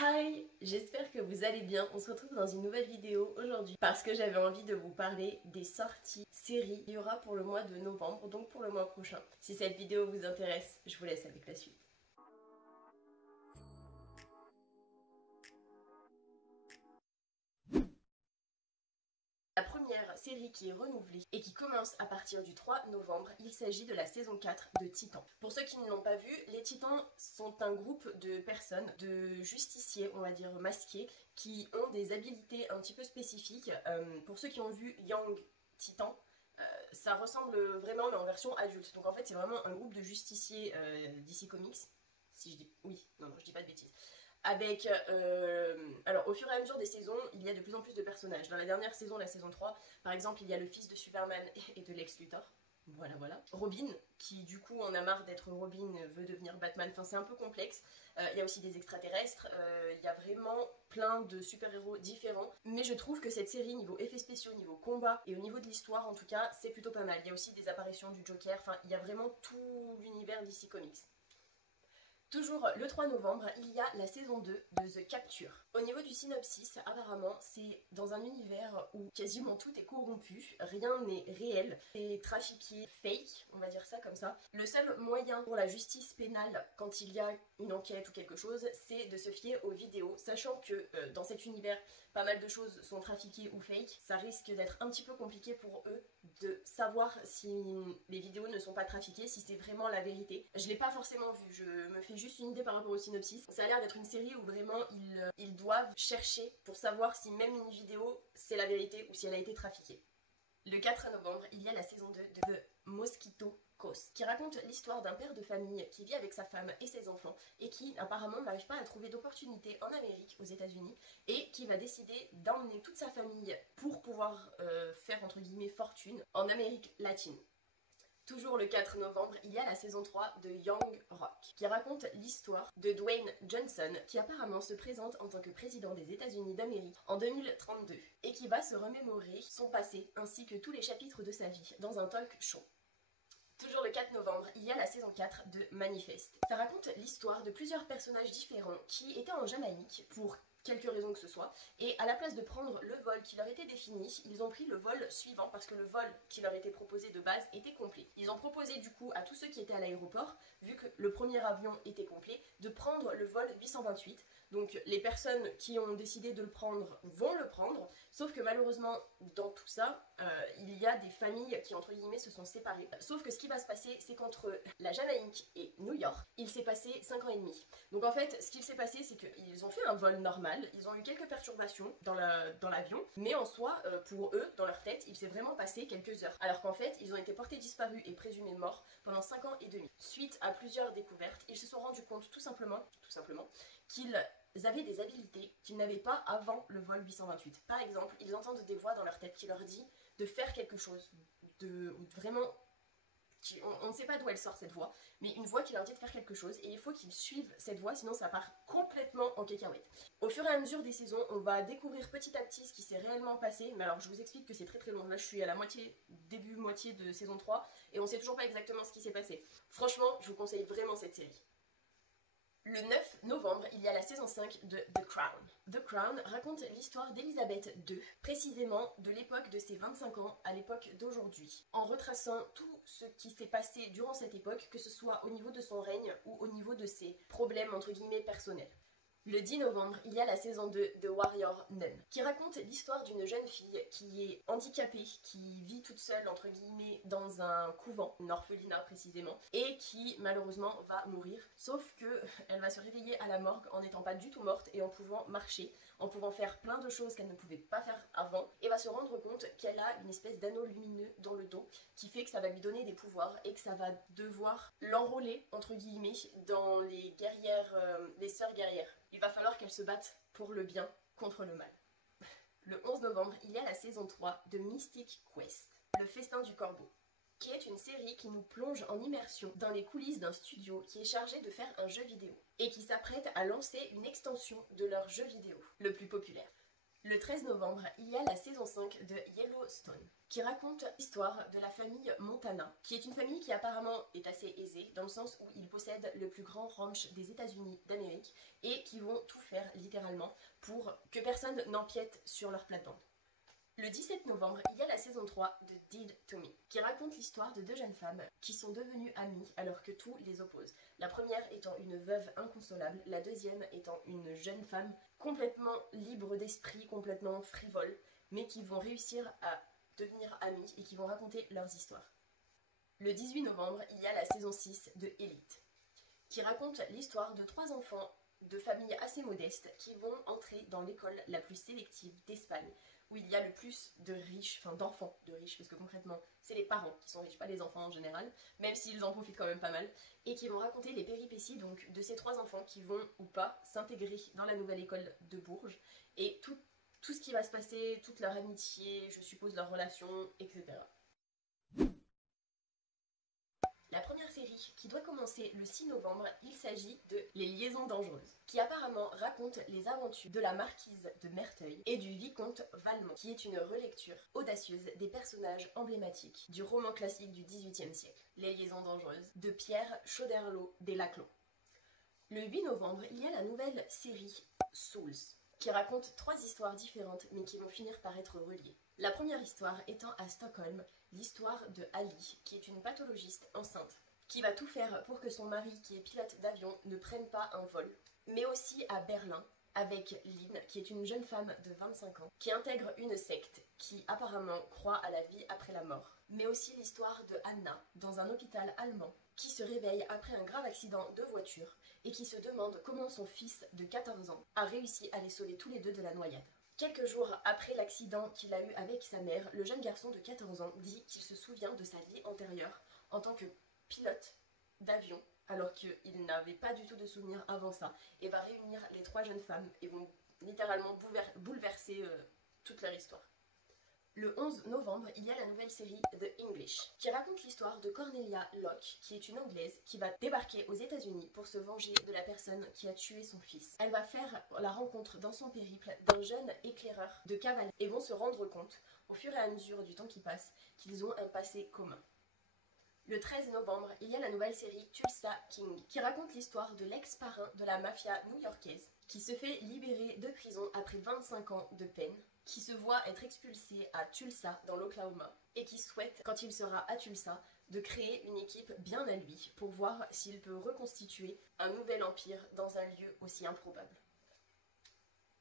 Hi, j'espère que vous allez bien. On se retrouve dans une nouvelle vidéo aujourd'hui parce que j'avais envie de vous parler des sorties séries qu'il y aura pour le mois de novembre, donc pour le mois prochain. Si cette vidéo vous intéresse, je vous laisse avec la suite. La première série qui est renouvelée et qui commence à partir du 3 novembre, il s'agit de la saison 4 de Titans. Pour ceux qui ne l'ont pas vu, les Titans sont un groupe de personnes, de justiciers, on va dire masqués, qui ont des habilités un petit peu spécifiques. Pour ceux qui ont vu Young Titan, ça ressemble vraiment mais en version adulte. Donc en fait c'est vraiment un groupe de justiciers DC Comics. Si je dis... Oui, non, je dis pas de bêtises. Avec, alors au fur et à mesure des saisons, il y a de plus en plus de personnages. Dans la dernière saison, la saison 3, par exemple, il y a le fils de Superman et de Lex Luthor. Voilà. Robin, qui du coup en a marre d'être Robin, veut devenir Batman. Enfin, c'est un peu complexe. Il y a aussi des extraterrestres. Il y a vraiment plein de super-héros différents. Mais je trouve que cette série, niveau effets spéciaux, niveau combat et au niveau de l'histoire, en tout cas, c'est plutôt pas mal. Il y a aussi des apparitions du Joker. Enfin, il y a vraiment tout l'univers DC Comics. Toujours le 3 novembre, il y a la saison 2 de The Capture. Au niveau du synopsis, apparemment, c'est dans un univers où quasiment tout est corrompu, rien n'est réel, c'est trafiqué fake, on va dire ça comme ça. Le seul moyen pour la justice pénale, quand il y a une enquête ou quelque chose, c'est de se fier aux vidéos, sachant que dans cet univers, pas mal de choses sont trafiquées ou fake, ça risque d'être un petit peu compliqué pour eux de savoir si les vidéos ne sont pas trafiquées, si c'est vraiment la vérité. Je l'ai pas forcément vu, je me fais juste une idée par rapport au synopsis. Ça a l'air d'être une série où vraiment ils doivent chercher pour savoir si même une vidéo c'est la vérité ou si elle a été trafiquée. Le 4 novembre, il y a la saison 2 de The Mosquito Coast, qui raconte l'histoire d'un père de famille qui vit avec sa femme et ses enfants et qui apparemment n'arrive pas à trouver d'opportunité en Amérique, aux États-Unis, et qui va décider d'emmener toute sa famille pour pouvoir faire entre guillemets fortune en Amérique latine. Toujours le 4 novembre, il y a la saison 3 de Young Rock, qui raconte l'histoire de Dwayne Johnson, qui apparemment se présente en tant que président des États-Unis d'Amérique en 2032, et qui va se remémorer son passé ainsi que tous les chapitres de sa vie dans un talk show. Toujours le 4 novembre, il y a la saison 4 de Manifest. Ça raconte l'histoire de plusieurs personnages différents qui étaient en Jamaïque pour quelque raison que ce soit, et à la place de prendre le vol qui leur était défini, ils ont pris le vol suivant parce que le vol qui leur était proposé de base était complet. Ils ont proposé du coup à tous ceux qui étaient à l'aéroport, vu que le premier avion était complet, de prendre le vol 828. Donc les personnes qui ont décidé de le prendre vont le prendre, sauf que malheureusement dans tout ça, il y a des familles qui entre guillemets se sont séparées. Sauf que ce qui va se passer, c'est qu'entre la Jamaïque et New York, il s'est passé 5 ans et demi. Donc en fait, ce qu'il s'est passé, c'est qu'ils ont fait un vol normal, ils ont eu quelques perturbations dans l'avion, mais en soi, pour eux, dans leur tête, il s'est vraiment passé quelques heures. Alors qu'en fait, ils ont été portés disparus et présumés morts pendant 5 ans et demi. Suite à plusieurs découvertes, ils se sont rendus compte tout simplement qu'ils avaient des habilités qu'ils n'avaient pas avant le vol 828. Par exemple, ils entendent des voix dans leur tête qui leur disent de faire quelque chose, de vraiment... On ne sait pas d'où elle sort cette voix, mais une voix qui leur dit de faire quelque chose et il faut qu'ils suivent cette voix, sinon ça part complètement en cacahuète. Au fur et à mesure des saisons, on va découvrir petit à petit ce qui s'est réellement passé, mais alors je vous explique que c'est très long. Là je suis à la moitié, début moitié de saison 3 et on sait toujours pas exactement ce qui s'est passé. Franchement, je vous conseille vraiment cette série. Le 9 novembre, il y a la saison 5 de The Crown. The Crown raconte l'histoire d'Elisabeth II, précisément de l'époque de ses 25 ans à l'époque d'aujourd'hui, en retraçant tout ce qui s'est passé durant cette époque, que ce soit au niveau de son règne ou au niveau de ses problèmes entre guillemets personnels. Le 10 novembre, il y a la saison 2 de Warrior Nun, qui raconte l'histoire d'une jeune fille qui est handicapée, qui vit toute seule, entre guillemets, dans un couvent, une orphelinat précisément, et qui, malheureusement, va mourir. Sauf que elle va se réveiller à la morgue en n'étant pas du tout morte et en pouvant marcher, en pouvant faire plein de choses qu'elle ne pouvait pas faire avant, et va se rendre compte qu'elle a une espèce d'anneau lumineux dans le dos, qui fait que ça va lui donner des pouvoirs, et que ça va devoir l'enrôler, entre guillemets, dans les guerrières, les sœurs guerrières. Il va falloir qu'elle se batte pour le bien contre le mal. Le 11 novembre, il y a la saison 3 de Mystic Quest, le festin du corbeau, qui est une série qui nous plonge en immersion dans les coulisses d'un studio qui est chargé de faire un jeu vidéo et qui s'apprête à lancer une extension de leur jeu vidéo le plus populaire. Le 13 novembre, il y a la saison 5 de Yellowstone, qui raconte l'histoire de la famille Montana, qui est une famille qui apparemment est assez aisée, dans le sens où ils possèdent le plus grand ranch des États-Unis d'Amérique, et qui vont tout faire, littéralement, pour que personne n'empiète sur leur plate-bande. Le 17 novembre, il y a la saison 3 de Dead to Me, qui raconte l'histoire de deux jeunes femmes qui sont devenues amies alors que tout les oppose. La première étant une veuve inconsolable, la deuxième étant une jeune femme complètement libre d'esprit, complètement frivole, mais qui vont réussir à devenir amies et qui vont raconter leurs histoires. Le 18 novembre, il y a la saison 6 de Elite, qui raconte l'histoire de trois enfants de familles assez modestes qui vont entrer dans l'école la plus sélective d'Espagne, où il y a le plus de riches, enfin d'enfants de riches, parce que concrètement c'est les parents qui sont riches, pas les enfants en général, même s'ils en profitent quand même pas mal, et qui vont raconter les péripéties donc de ces trois enfants qui vont ou pas s'intégrer dans la nouvelle école de Bourges, et tout ce qui va se passer, toute leur amitié, je suppose leur relation, etc. La première série qui doit commencer le 6 novembre, il s'agit de Les Liaisons Dangereuses, qui apparemment raconte les aventures de la marquise de Merteuil et du vicomte Valmont, qui est une relecture audacieuse des personnages emblématiques du roman classique du XVIIIe siècle, Les Liaisons Dangereuses, de Pierre Choderlos des Laclos. Le 8 novembre, il y a la nouvelle série Souls, qui raconte trois histoires différentes mais qui vont finir par être reliées. La première histoire étant à Stockholm, l'histoire de Ali, qui est une pathologiste enceinte, qui va tout faire pour que son mari, qui est pilote d'avion, ne prenne pas un vol. Mais aussi à Berlin, avec Lynn, qui est une jeune femme de 25 ans, qui intègre une secte qui apparemment croit à la vie après la mort. Mais aussi l'histoire de Anna, dans un hôpital allemand, qui se réveille après un grave accident de voiture et qui se demande comment son fils de 14 ans a réussi à les sauver tous les deux de la noyade. Quelques jours après l'accident qu'il a eu avec sa mère, le jeune garçon de 14 ans dit qu'il se souvient de sa vie antérieure en tant que pilote d'avion, alors qu'il n'avait pas du tout de souvenirs avant ça, et va réunir les trois jeunes femmes et vont littéralement bouleverser toute leur histoire. Le 11 novembre, il y a la nouvelle série The English, qui raconte l'histoire de Cornelia Locke, qui est une Anglaise qui va débarquer aux États-Unis pour se venger de la personne qui a tué son fils. Elle va faire la rencontre dans son périple d'un jeune éclaireur de cavalerie et vont se rendre compte, au fur et à mesure du temps qui passe, qu'ils ont un passé commun. Le 13 novembre, il y a la nouvelle série Tulsa King, qui raconte l'histoire de l'ex-parrain de la mafia new-yorkaise, qui se fait libérer de prison après 25 ans de peine, qui se voit être expulsé à Tulsa dans l'Oklahoma, et qui souhaite, quand il sera à Tulsa, de créer une équipe bien à lui pour voir s'il peut reconstituer un nouvel empire dans un lieu aussi improbable.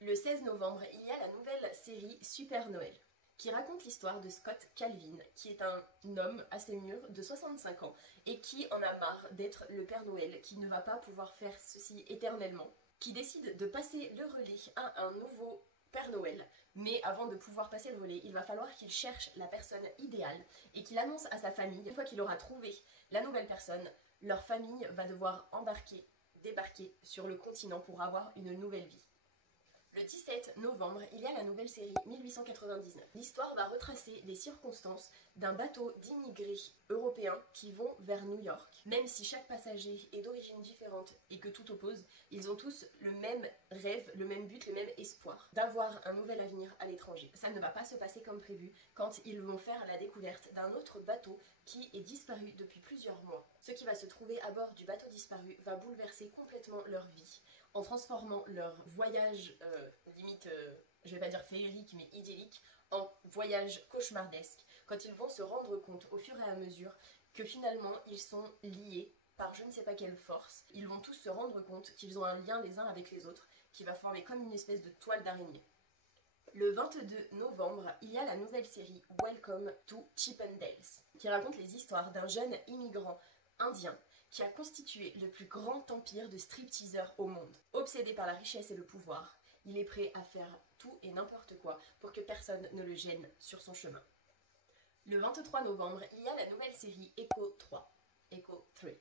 Le 16 novembre, il y a la nouvelle série Super Noël, qui raconte l'histoire de Scott Calvin, qui est un homme assez mûr de 65 ans et qui en a marre d'être le Père Noël, qui ne va pas pouvoir faire ceci éternellement, qui décide de passer le relais à un nouveau Père Noël. Mais avant de pouvoir passer le relais, il va falloir qu'il cherche la personne idéale et qu'il annonce à sa famille. Une fois qu'il aura trouvé la nouvelle personne, leur famille va devoir débarquer sur le continent pour avoir une nouvelle vie. Le 17 novembre, il y a la nouvelle série 1899. L'histoire va retracer les circonstances d'un bateau d'immigrés européens qui vont vers New York. Même si chaque passager est d'origine différente et que tout oppose, ils ont tous le même rêve, le même but, le même espoir d'avoir un nouvel avenir à l'étranger. Ça ne va pas se passer comme prévu quand ils vont faire la découverte d'un autre bateau qui est disparu depuis plusieurs mois. Ce qui va se trouver à bord du bateau disparu va bouleverser complètement leur vie, en transformant leur voyage, limite, je vais pas dire féerique, mais idyllique, en voyage cauchemardesque, quand ils vont se rendre compte au fur et à mesure que finalement ils sont liés par je ne sais pas quelle force. Ils vont tous se rendre compte qu'ils ont un lien les uns avec les autres, qui va former comme une espèce de toile d'araignée. Le 22 novembre, il y a la nouvelle série Welcome to Chippendales, qui raconte les histoires d'un jeune immigrant indien qui a constitué le plus grand empire de stripteaseurs au monde. Obsédé par la richesse et le pouvoir, il est prêt à faire tout et n'importe quoi pour que personne ne le gêne sur son chemin. Le 23 novembre, il y a la nouvelle série Echo 3, Echo 3, je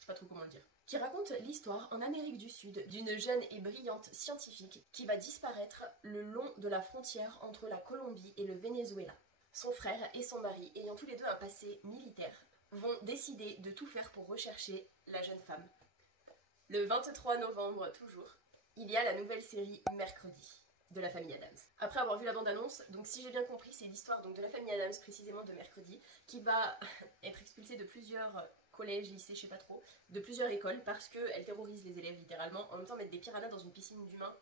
sais pas trop comment le dire, qui raconte l'histoire en Amérique du Sud d'une jeune et brillante scientifique qui va disparaître le long de la frontière entre la Colombie et le Venezuela. Son frère et son mari, ayant tous les deux un passé militaire, vont décider de tout faire pour rechercher la jeune femme. Le 23 novembre, toujours, il y a la nouvelle série Mercredi, de la famille Addams. Après avoir vu la bande-annonce, donc si j'ai bien compris, c'est l'histoire donc de la famille Addams, précisément de Mercredi, qui va être expulsée de plusieurs collèges, lycées, je sais pas trop, de plusieurs écoles, parce qu'elle terrorise les élèves littéralement. En même temps, mettre des piranhas dans une piscine d'humains,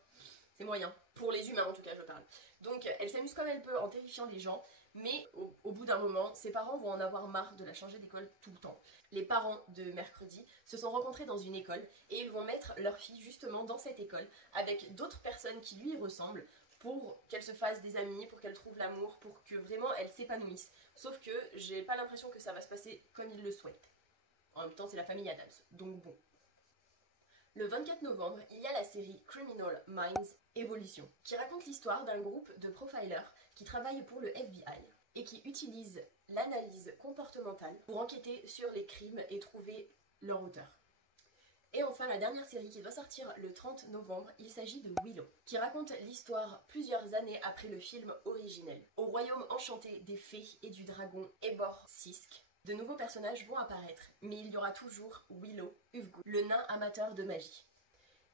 c'est moyen. Pour les humains en tout cas, je parle. Donc elle s'amuse comme elle peut en terrifiant les gens, mais au bout d'un moment, ses parents vont en avoir marre de la changer d'école tout le temps. Les parents de Mercredi se sont rencontrés dans une école et ils vont mettre leur fille justement dans cette école avec d'autres personnes qui lui ressemblent pour qu'elle se fasse des amis, pour qu'elle trouve l'amour, pour que vraiment elle s'épanouisse. Sauf que j'ai pas l'impression que ça va se passer comme ils le souhaitent. En même temps, c'est la famille Addams, donc bon. Le 24 novembre, il y a la série Criminal Minds Evolution, qui raconte l'histoire d'un groupe de profilers qui travaillent pour le FBI et qui utilisent l'analyse comportementale pour enquêter sur les crimes et trouver leur auteur. Et enfin, la dernière série qui doit sortir le 30 novembre, il s'agit de Willow, qui raconte l'histoire plusieurs années après le film originel. Au royaume enchanté des fées et du dragon Ebor Sisk, de nouveaux personnages vont apparaître, mais il y aura toujours Willow Ufgood, le nain amateur de magie.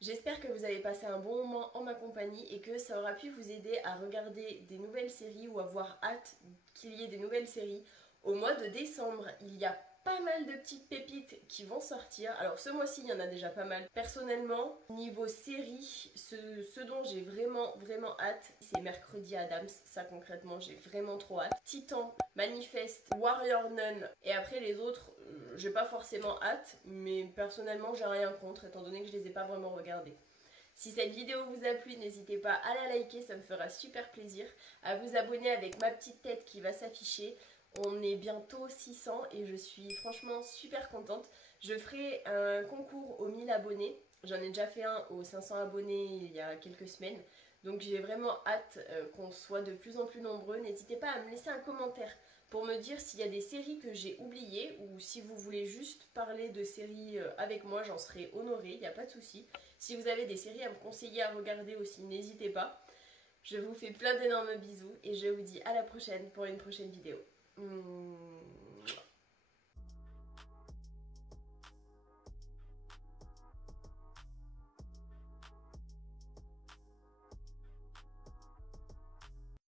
J'espère que vous avez passé un bon moment en ma compagnie et que ça aura pu vous aider à regarder des nouvelles séries ou avoir hâte qu'il y ait des nouvelles séries. Au mois de décembre, il y a pas mal de petites pépites qui vont sortir. Alors ce mois-ci, il y en a déjà pas mal. Personnellement, niveau série, ce dont j'ai vraiment hâte, c'est Mercredi Addams. Ça concrètement, j'ai vraiment trop hâte. Titan, Manifest, Warrior Nun et après les autres, j'ai pas forcément hâte, mais personnellement, j'ai rien contre étant donné que je les ai pas vraiment regardés. Si cette vidéo vous a plu, n'hésitez pas à la liker, ça me fera super plaisir. À vous abonner avec ma petite tête qui va s'afficher. On est bientôt 600 et je suis franchement super contente. Je ferai un concours aux 1000 abonnés. J'en ai déjà fait un aux 500 abonnés il y a quelques semaines. Donc j'ai vraiment hâte qu'on soit de plus en plus nombreux. N'hésitez pas à me laisser un commentaire pour me dire s'il y a des séries que j'ai oubliées ou si vous voulez juste parler de séries avec moi, j'en serai honorée, il n'y a pas de souci. Si vous avez des séries à me conseiller à regarder aussi, n'hésitez pas. Je vous fais plein d'énormes bisous et je vous dis à la prochaine pour une prochaine vidéo.